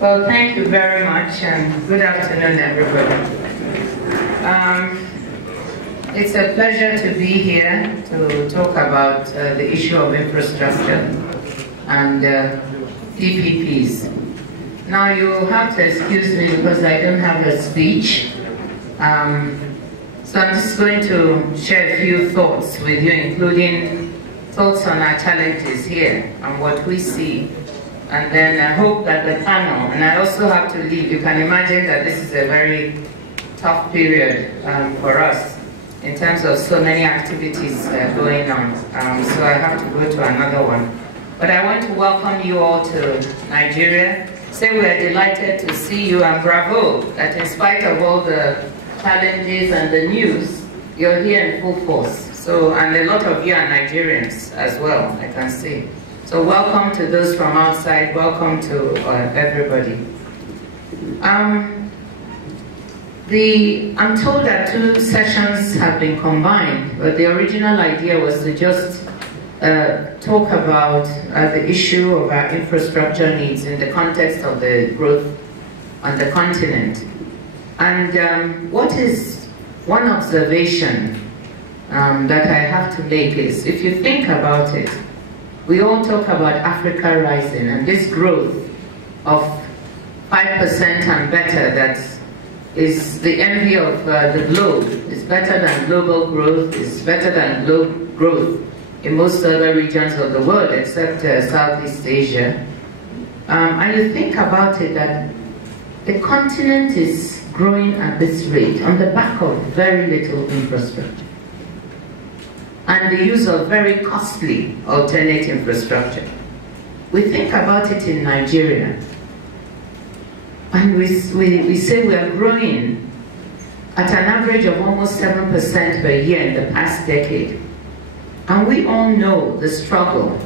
Well, thank you very much, and good afternoon, everybody. It's a pleasure to be here to talk about the issue of infrastructure and PPPs. Now, you'll have to excuse me because I don't have a speech. So I'm just going to share a few thoughts with you, including thoughts on our challenges here and what we see. And then I hope that the panel, and I also have to leave, you can imagine that this is a very tough period for us in terms of so many activities going on. So I have to go to another one. But I want to welcome you all to Nigeria. Say we are delighted to see you, and bravo that in spite of all the challenges and the news, you're here in full force. So, and a lot of you are Nigerians as well, I can see. So welcome to those from outside, welcome to everybody. I'm told that 2 sessions have been combined, but the original idea was to just talk about the issue of our infrastructure needs in the context of the growth on the continent. And what is one observation that I have to make is, if you think about it, we all talk about Africa rising and this growth of 5% and better that is the envy of the globe. It's better than global growth, it's better than global growth in most other regions of the world except Southeast Asia. And you think about it that the continent is growing at this rate on the back of very little infrastructure and the use of very costly alternate infrastructure. We think about it in Nigeria, and we say we are growing at an average of almost 7% per year in the past decade. And we all know the struggle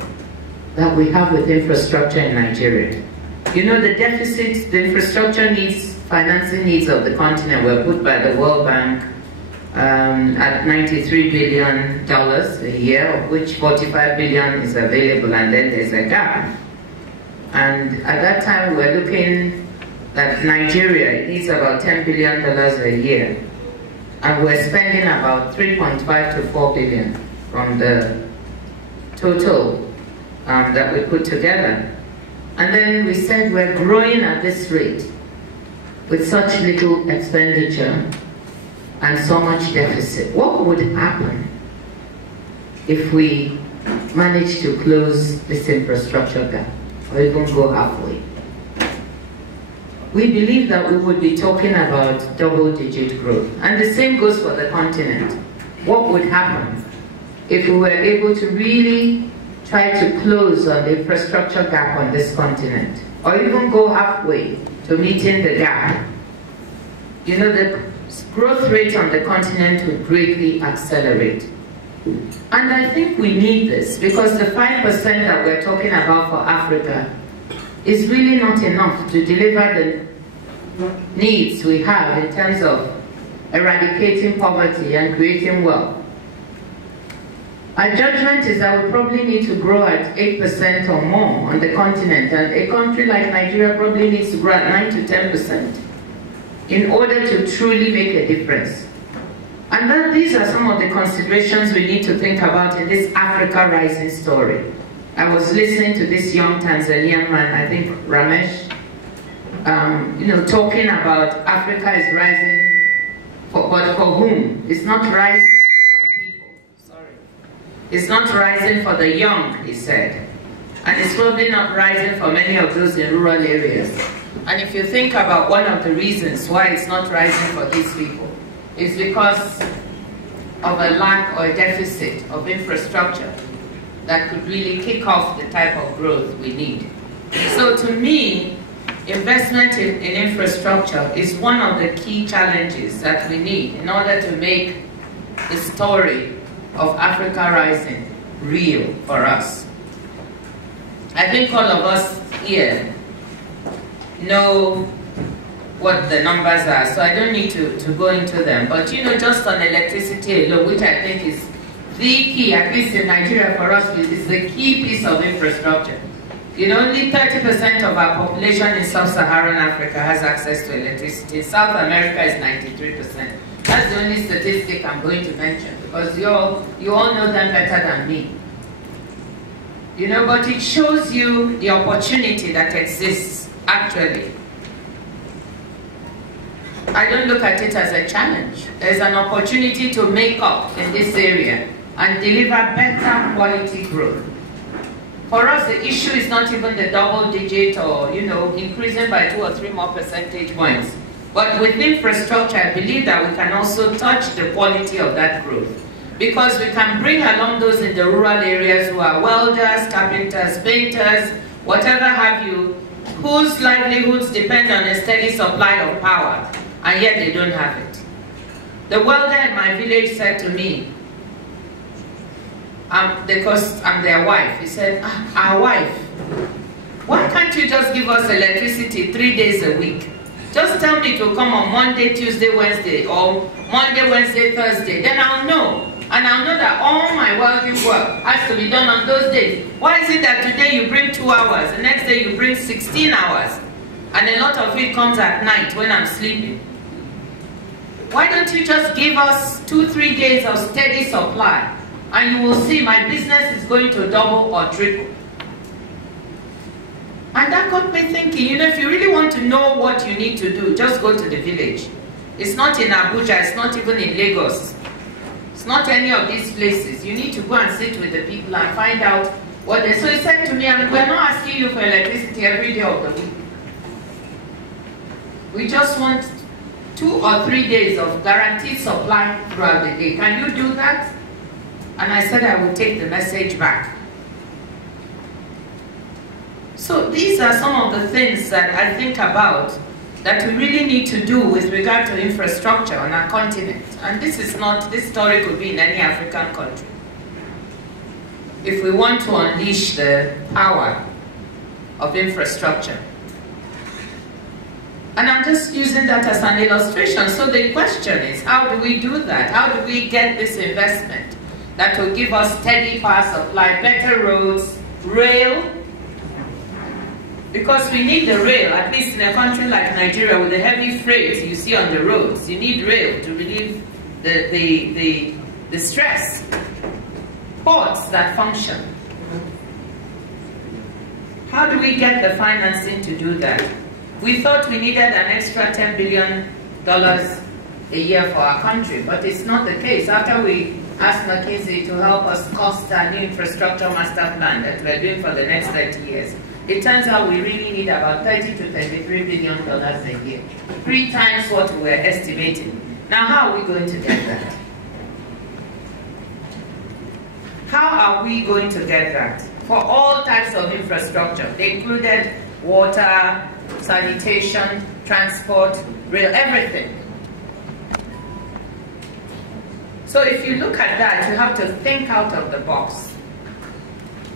that we have with infrastructure in Nigeria. You know, the deficits, the infrastructure needs, financing needs of the continent were put by the World Bank at $93 billion a year, of which $45 billion is available, and then there's a gap. And at that time, we were looking at Nigeria, it needs about $10 billion a year. And we're spending about 3.5 to 4 billion from the total that we put together. And then we said we're growing at this rate with such little expenditure and so much deficit. What would happen if we manage to close this infrastructure gap, or even go halfway? We believe that we would be talking about double-digit growth. And the same goes for the continent. What would happen if we were able to really try to close on the infrastructure gap on this continent, or even go halfway to meeting the gap? You know, the growth rate on the continent would greatly accelerate. And I think we need this, because the 5% that we're talking about for Africa is really not enough to deliver the needs we have in terms of eradicating poverty and creating wealth. Our judgment is that we probably need to grow at 8% or more on the continent, and a country like Nigeria probably needs to grow at 9 to 10% in order to truly make a difference. And then these are some of the considerations we need to think about in this Africa rising story. I was listening to this young Tanzanian man, I think Ramesh, you know, talking about Africa is rising, but for whom? It's not rising for some people. Sorry. It's not rising for the young, he said. And it's probably not rising for many of those in rural areas. And if you think about one of the reasons why it's not rising for these people, it's because of a lack or a deficit of infrastructure that could really kick off the type of growth we need. So to me, investment in infrastructure is one of the key challenges that we need in order to make the story of Africa rising real for us. I think all of us here know what the numbers are, so I don't need to go into them. But you know, just on electricity alone, which I think is the key, at least in Nigeria for us, is the key piece of infrastructure. You know, only 30% of our population in sub-Saharan Africa has access to electricity. In South America is 93%. That's the only statistic I'm going to mention, because you all know them better than me. You know, but it shows you the opportunity that exists, actually. I don't look at it as a challenge. There's an opportunity to make up in this area and deliver better quality growth. For us, the issue is not even the double digit or, you know, increasing by 2 or 3 more percentage points. But with infrastructure, I believe that we can also touch the quality of that growth. Because we can bring along those in the rural areas who are welders, carpenters, painters, whatever have you, whose livelihoods depend on a steady supply of power, and yet they don't have it. The welder in my village said to me, because I'm their wife, he said, our wife, why can't you just give us electricity 3 days a week? Just tell me to come on Monday, Tuesday, Wednesday, or Monday, Wednesday, Thursday, then I'll know. And I'll know that all my welding work has to be done on those days. Why is it that today you bring 2 hours, the next day you bring 16 hours, and a lot of it comes at night when I'm sleeping? Why don't you just give us 2-3 days of steady supply, and you will see my business is going to double or triple. And that got me thinking, you know, if you really want to know what you need to do, just go to the village. It's not in Abuja, it's not even in Lagos. It's not any of these places. You need to go and sit with the people and find out what they... So he said to me, we're not asking you for electricity every day of the week. We just want 2 or 3 days of guaranteed supply throughout the day. Can you do that? And I said I would take the message back. So these are some of the things that I think about that we really need to do with regard to infrastructure on our continent. And this story could be in any African country. If we want to unleash the power of infrastructure. And I'm just using that as an illustration. So the question is, how do we do that? How do we get this investment that will give us steady power supply, better roads, rail? Because we need the rail, at least in a country like Nigeria with the heavy freight you see on the roads. You need rail to relieve the stress. Ports that function. How do we get the financing to do that? We thought we needed an extra $10 billion a year for our country, but it's not the case. After we asked McKinsey to help us cost our new infrastructure master plan that we're doing for the next 30 years, it turns out we really need about $30 to $33 billion a year. 3 times what we were estimating. Now, how are we going to get that? How are we going to get that? For all types of infrastructure. They included water, sanitation, transport, rail, everything. So if you look at that, you have to think out of the box.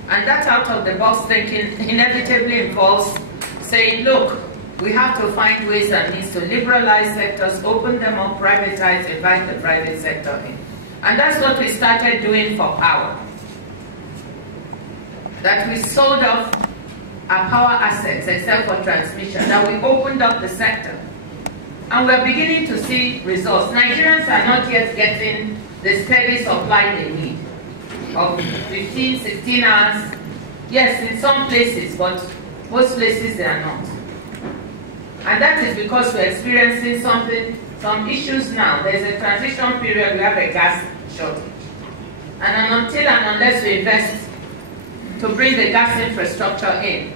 And that out of the box thinking inevitably involves saying, look, we have to find ways and means to liberalize sectors, open them up, privatize, invite the private sector in. And that's what we started doing for power. That we sold off our power assets, except for transmission, that we opened up the sector. And we're beginning to see results. Nigerians are not yet getting the steady supply they need of 15, 16 hours. Yes, in some places, but most places they are not. And that is because we're experiencing some issues now. There's a transition period, we have a gas shortage. And until and unless we invest to bring the gas infrastructure in,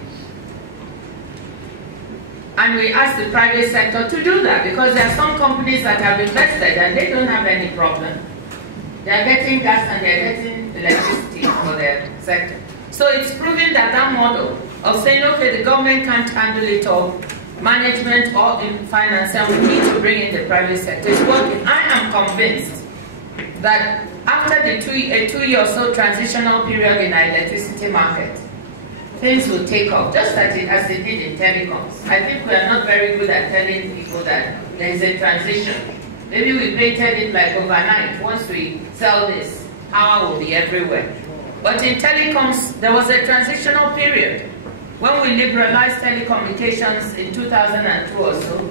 and we ask the private sector to do that, because there are some companies that have invested and they don't have any problem. They are getting gas and they are getting electricity for their sector. So it's proving that that model of saying, okay, the government can't handle it all, management or in finance, and we need to bring in the private sector is working. I am convinced that after the a 2-year or so transitional period in our electricity market, things will take off, just as it did in telecoms. I think we are not very good at telling people that there is a transition. Maybe we painted it like overnight. Once we sell this, power will be everywhere. But in telecoms, there was a transitional period. when we liberalized telecommunications in 2002 or so,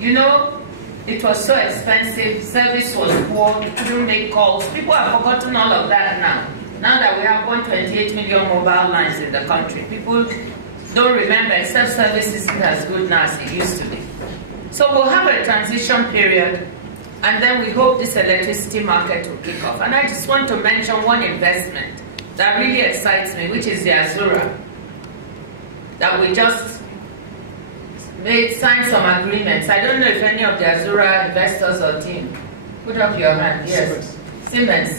you know, it was so expensive, service was poor, you couldn't make calls. People have forgotten all of that now. Now that we have 128 million mobile lines in the country, people don't remember, except services isn't as good now as it used to be. So we'll have a transition period, and then we hope this electricity market will kick off. And I just want to mention one investment that really excites me, which is the Azura, that we just signed some agreements. I don't know if any of the Azura investors or team, put up your hand. Yes, Siemens.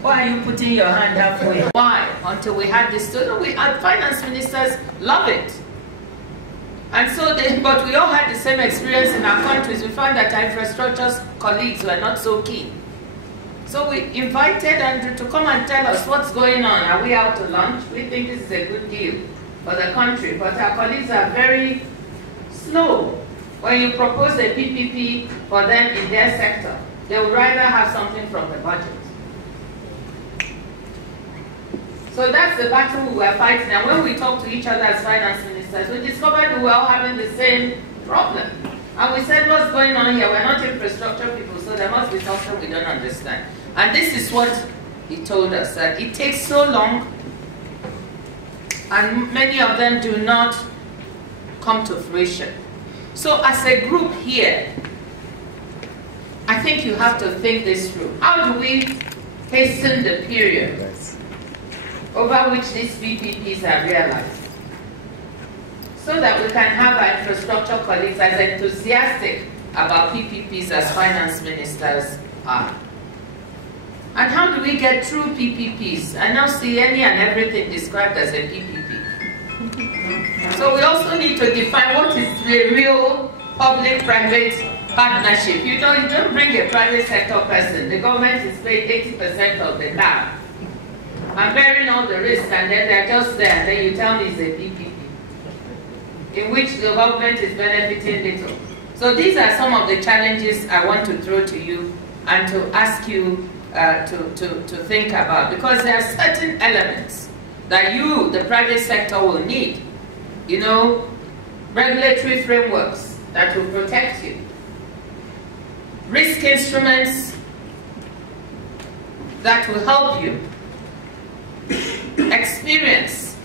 Why are you putting your hand halfway? Why? Until we had this, our finance ministers love it. And so, but we all had the same experience in our countries. We found that our infrastructure colleagues were not so keen. So we invited Andrew to come and tell us what's going on. Are we out to lunch? We think this is a good deal for the country. But our colleagues are very slow. When you propose a PPP for them in their sector, they would rather have something from the budget. So that's the battle we were fighting. And when we talk to each other as finance ministers, we discovered we were all having the same problem. And we said, what's going on here? We're not infrastructure people, so there must be something we don't understand. And this is what he told us, that it takes so long, and many of them do not come to fruition. So as a group here, I think you have to think this through. How do we hasten the period over which these PPPs are realized, so that we can have our infrastructure colleagues as enthusiastic about PPPs as finance ministers are? And how do we get through PPPs? I now see any and everything described as a PPP. So we also need to define what is the real public-private partnership. You know, you don't bring a private sector person. The government is paid 80% of the tab. I'm bearing all the risk, and then they're just there, and then you tell me it's a PPP, in which the government is benefiting little. So these are some of the challenges I want to throw to you and to ask you to think about, because there are certain elements that you, the private sector, will need. You know, regulatory frameworks that will protect you, risk instruments that will help you, experience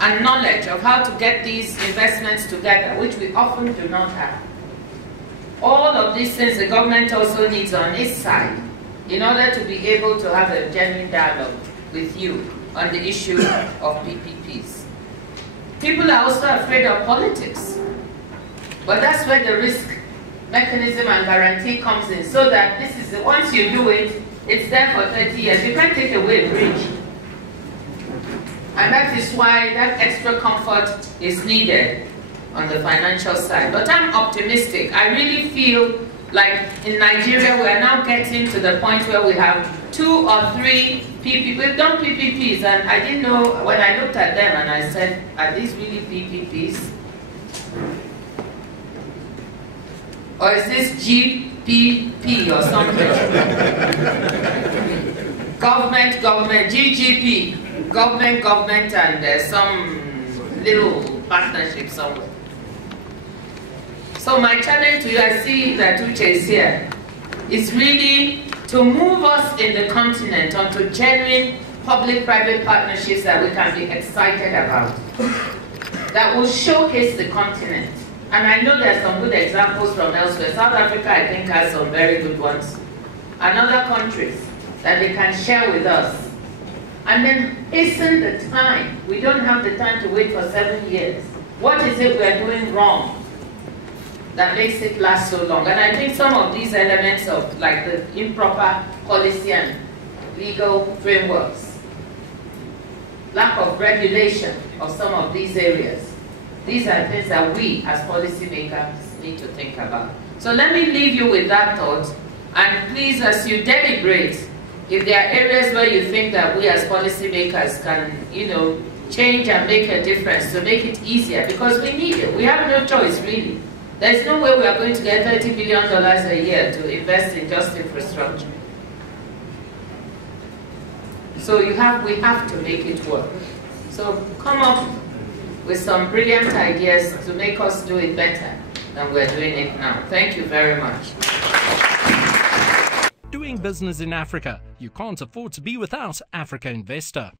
and knowledge of how to get these investments together, which we often do not have. All of these things the government also needs on its side in order to be able to have a genuine dialogue with you on the issue of PPPs. People are also afraid of politics, but that's where the risk mechanism and guarantee comes in, so that this is, once you do it, it's there for 30 years. You can't take away a bridge. And that is why that extra comfort is needed on the financial side. But I'm optimistic. I really feel like in Nigeria we are now getting to the point where we have 2 or 3 PPPs. We've done PPPs, and I didn't know, when I looked at them and I said, are these really PPPs? Or is this GPP or something? Government, GGP. Government, and there's some little partnership somewhere. So my challenge to you, I see that Uche is here, is really to move us in the continent onto genuine public-private partnerships that we can be excited about, that will showcase the continent. And I know there's some good examples from elsewhere. South Africa, I think, has some very good ones. And other countries that they can share with us. And then hasten the time. We don't have the time to wait for 7 years. What is it we're doing wrong that makes it last so long? And I think some of these elements of, like, the improper policy and legal frameworks, lack of regulation of some of these areas, these are things that we as policymakers need to think about. So let me leave you with that thought, and please, as you deliberate, if there are areas where you think that we as policymakers can, you know, change and make a difference, to make it easier, because we need it. We have no choice, really. There's no way we are going to get $30 billion a year to invest in just infrastructure. So we have to make it work. So come up with some brilliant ideas to make us do it better than we're doing it now. Thank you very much. Doing business in Africa. You can't afford to be without Africa Investor.